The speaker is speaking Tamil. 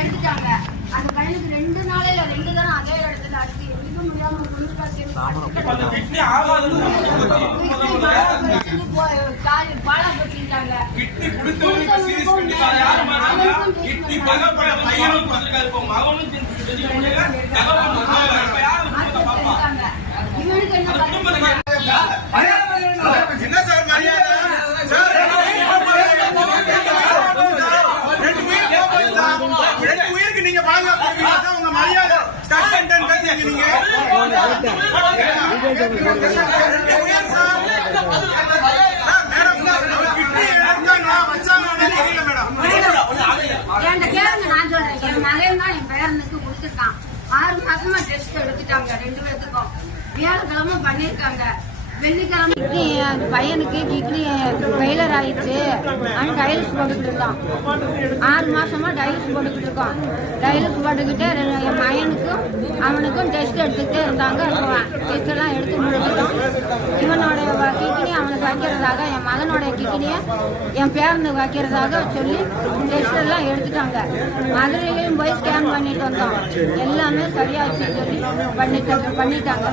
எடுத்துட்டாங்க. அந்த பையனுக்கு 2 நாளையில 2 தரம் அதே இடத்துல அடிச்சு எதுவும் முடியாம பாலா போட்டிருக்காங்க. இவனுக்கு என்ன சார் மரியாதை? உயிருக்கு நீங்க பாதுகாப்பு உங்க மரியாதை நீங்க நான் சொல்றேன், என் மகன் தான் என் பேரனுக்கு கொடுத்துருக்கான். 6 மாசமா டெஸ்ட் எடுத்துட்டாங்க 2 பேருக்கும். வியாழக்கிழமை பண்ணிருக்காங்க. வெள்ளிக்கிழமை அந்த பையனுக்கு கிட்னி ஃபெயிலர் ஆயிடுச்சு. அவன் டைலஸ் போட்டுக்கிட்டு இருக்கான். 6 மாசமா டைலஸ் போட்டுக்கிட்டு இருக்கான். டைலஸ் போட்டுக்கிட்டு என் பையனுக்கும் அவனுக்கும் டெஸ்ட் எடுத்துக்கிட்டே இருந்தாங்க. டெஸ்ட் எல்லாம் எடுத்து முடிச்சுட்டோம். இவனோட கிட்னி அவனுக்கு வைக்கிறதாக, என் மகனோட கிட்னியை என் பேரனுக்கு வைக்கிறதாக சொல்லி டெஸ்ட் எல்லாம் எடுத்துட்டாங்க. மதுரையிலையும் போய் ஸ்கேன் பண்ணிட்டு வந்தோம். எல்லாமே சரியாச்சுன்னு சொல்லி பண்ணிட்டாங்க.